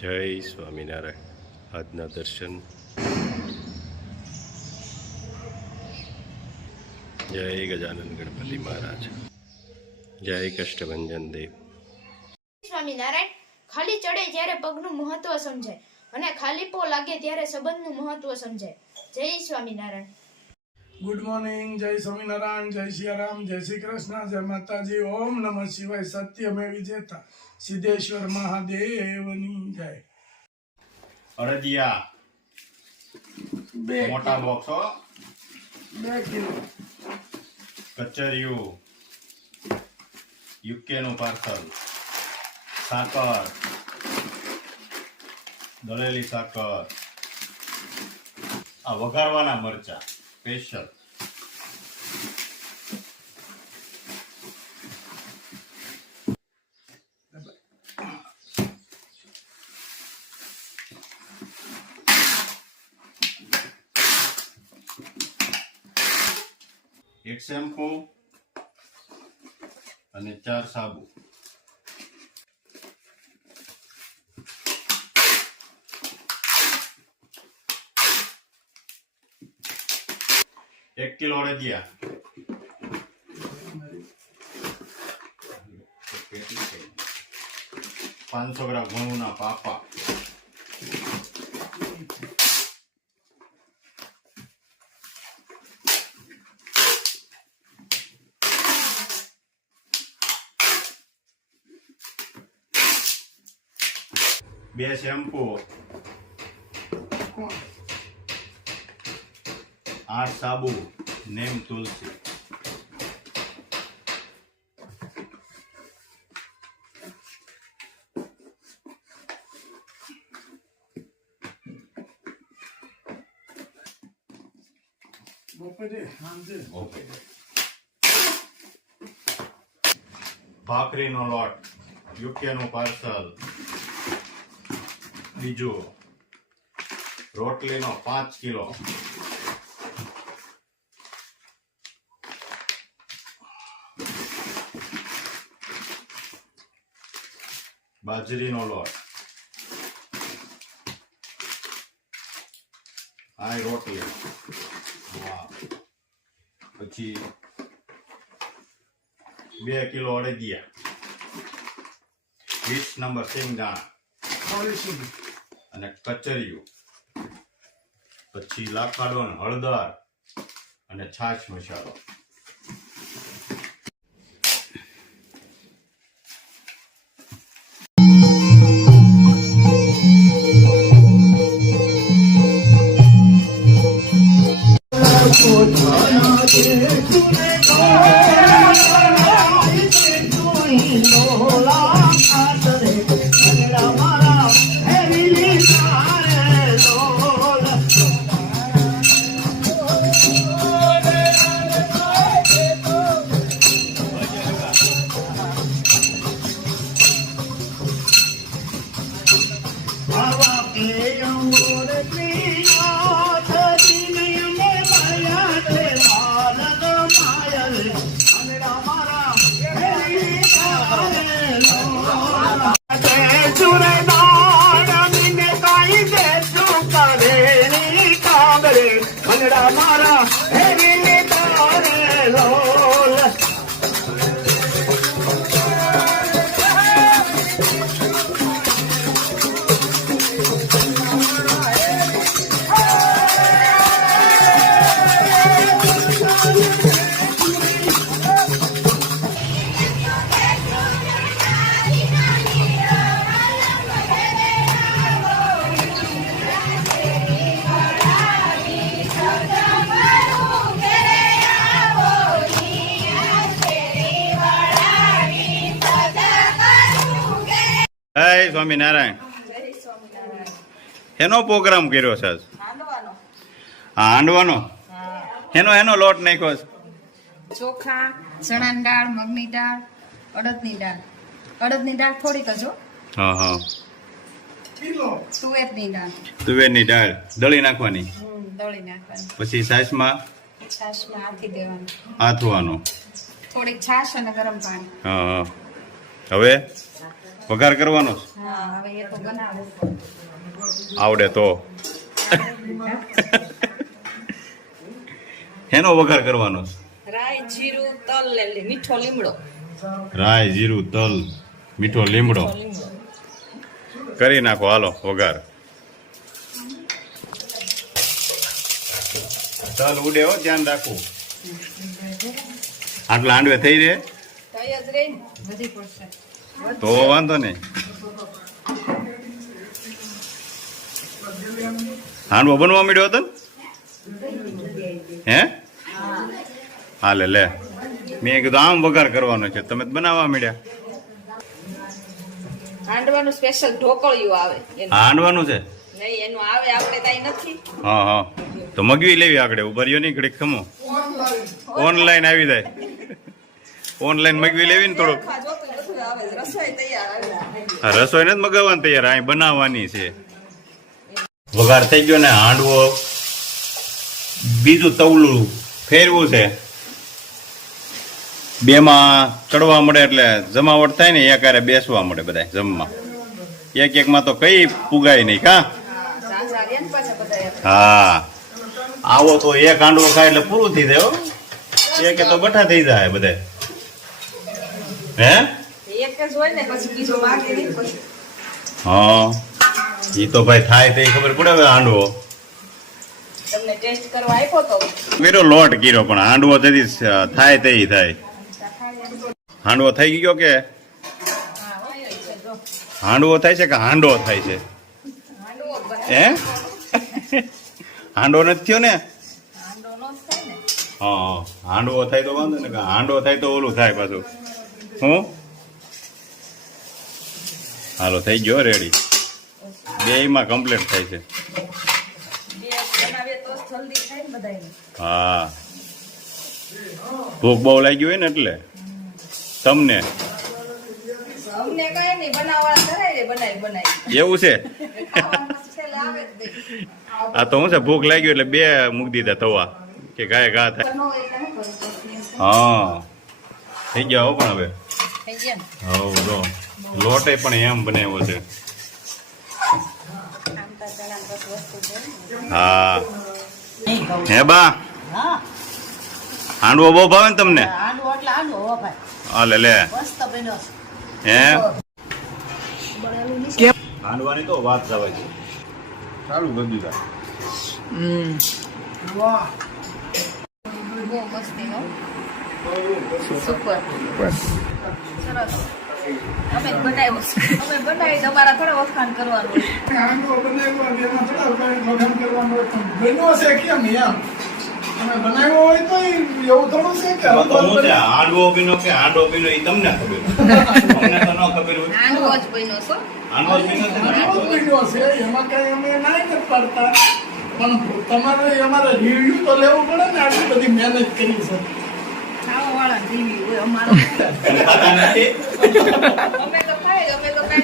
જય સ્વામિનારાયણ. આજના દર્શન. જય ગજાનન ગણપતિ મહારાજ. જય કષ્ટભંજન દેવ. સ્વામિનારાયણ. ખાલી ચડે ત્યારે પગનું મહત્વ સમજાય અને ખાલી પો લાગે ત્યારે સંબંધનું મહત્વ સમજાય. જય સ્વામિનારાયણ. Good morning. જય સ્વામિનારાયણ. જય સિયારામ. જય શ્રી કૃષ્ણ. જય માતાજી. ઓમ નમઃ શિવાય. સત્યમે વિજેતા સિદ્ધેશ્વર મહાદેવની જય. અડદિયા મોટા બોક્સ 2 કિલો કચરિયું યુકે નું પાર્સલ, સાકર, દળેલી સાકર, આ વઘારવાના મરચા સ્પેશિયલ, એક શેમ્પુ અને 4 સાબુ. એક કિલો અડદિયા, 500 ગ્રામ ઘઉંના પાપા, બે શેમ્પુ, 8 સાબુ, નેમ તુલસી, ભાખરીનો લોટ, યુકે નું પાર્સલ, બીજું રોટલીનો 5 કિલો, બાજરીનો લોટ, આ રોટલી, પછી 2 કિલો અડદિયા, 20 નંબર સિંગદાણા અને કચરિયું, પછી લાકાડો ને હળદર અને છાશ મસાલો. જય સ્વામિનારાયણ. એનો પ્રોગ્રામ કર્યો છે આજ? હા, હાંડવાનો. એનો લોટ નાખ્યો છે? ચોખા, ચણાની દાળ, મગની દાળ, અડદની દાળ. અડદની દાળ થોડીક જ હો. હા હા. તુવેરની દાળ. તુવેરની દાળ દળી નાખવાની, દળી નાખવાની. પછી છાશમાં આથી દેવાનું, આથવાનું. થોડીક છાશ અને ગરમ પાણી. હા હા. હવે વઘાર કરવાનો છે? હા હવે એ તો બનાવે આવડે તો એનો વઘાર કરવાનો છે? રાઈ જીરું તલ મીઠો લીમડો રાઈ જીરું તલ મીઠો લીમડો કરી નાખો હાલો વઘાર. તલ ઉડે હો, ધ્યાન રાખવું. આટલા હાંડવે થઈ રહે તઈ જ રહી ને બધી પડશે તો વાંધો નહીં. હાંડવો બનવા માંડ્યો હતો ને? હે હાલે લે, મેં કીધું આમ વઘાર કરવાનો છે, તમે જ બનાવવા માંડ્યા. હાંડવાનું સ્પેશિયલ ઢોકળિયું આવે હાંડવાનું છે? નહીં એનું આવે આપણે કઈ નથી. હા હા, તો મગવી લેવી આગળ. ઉભર્યો નહીં ઘડીક ખમો, ઓનલાઈન આવી જાય. ઓનલાઈન મગવી લેવી ને થોડુંક. રસોઈ તૈયાર આ રસોઈ નથી મગાવવાની તૈયાર, અહીં બનાવવાની છે. વઘાર થઈ ગયો ને, હાંડવો બીજું તવલું ફેરવું છે. બેમાં ચડવા મળે એટલે જમાવટ થાય ને, એકારે બેસવા મળે બધા જમવા. એક એકમાં તો કઈ પુગાય નહીં કા. હા, આવો તો એક હાંડવો ખાય એટલે પૂરું થઈ જાય હો. એક તો બઠા થઈ જાય બધા. હે એક જ હોય ને પછી બીજો બાકી નહીં પછી. હા, ઈ તો ભાઈ થાય તો ખબર પડે. હવે હાંડવો તમને ટેસ્ટ કરવા આપ્યો તો મેરો લોટ કીરો, પણ હાંડવો તેથી થાય તે થાય. હાંડવો થઈ ગયો કે હાંડવો થાય છે કે હાંડો થાય છે? હે હાંડો નથી થયો ને? હા, હાંડવો થાય તો વાંધો ને, હાંડો થાય તો ઓલું થાય પાછું. હું હાલો થઈ ગયો રેડી. બેયમાં કમ્પ્લીટ થાય છે. હા, ભૂખ બહુ લાગી હોય ને એટલે તમને અમને કઈ નહીં બનાવવાળા કરાય બનાવી બનાવી એવું છે. ખાવાનું પછી છેલ્લે આવે જ નહીં. આ તો શું છે, ભૂખ લાગી એટલે બે મૂકી દીધા તવા કે ગાય ઘા થાય. ન હોય એટલે શું કરવું? હા, થઈ ગયા હો. પણ હવે થઈ ગયા ને? હવ જો લોટે પણ એમ બનાવ્યો છે. આમતા ચણા બસ વસ્તુ છે ને. હા હે બા, હાંડવો બહુ ભાવે ને તમને? આંડો એટલે આંડો હો ભાઈ, હાલે લે. મસ્ત બન્યો છે. હે હાંડવાની તો વાત જવાય છે. સારું કરી દીધા. વાહ, બહુ મસ્તીનો સુપર સરસ. અમે બનાવ્યું છે. અમે બનાવી તમારા થોડા વખાણ કરવાનું હોય. હાંડવો બનાવ્યો અને એમાં થોડા વઘાર કરવાનો હોય, પણ બન્યો છે કેમ એમ? તમે બનાવ્યો હોય તો એવું થોડું છે કે તો હું છે, હાંડવો પીનો કે હાંડો પીનો એ તમને ખબર હોય. અમને તો ન ખબર હોય. આંડો જ બન્યો છો. હાંડવો જ પીનો છે ને? હાંડવો જ બન્યો છે, એમાં કઈ અમે નાઈ નથી પાડતા, પણ તમારે અમારે રિવ્યુ તો લેવું પડે ને. આટલી બધી મહેનત કરી છે. ખાવા વાળા ટીવી હોય અમારો. તમે ખાતા નથી? અમે તો ખાઈ અમે તો કઈ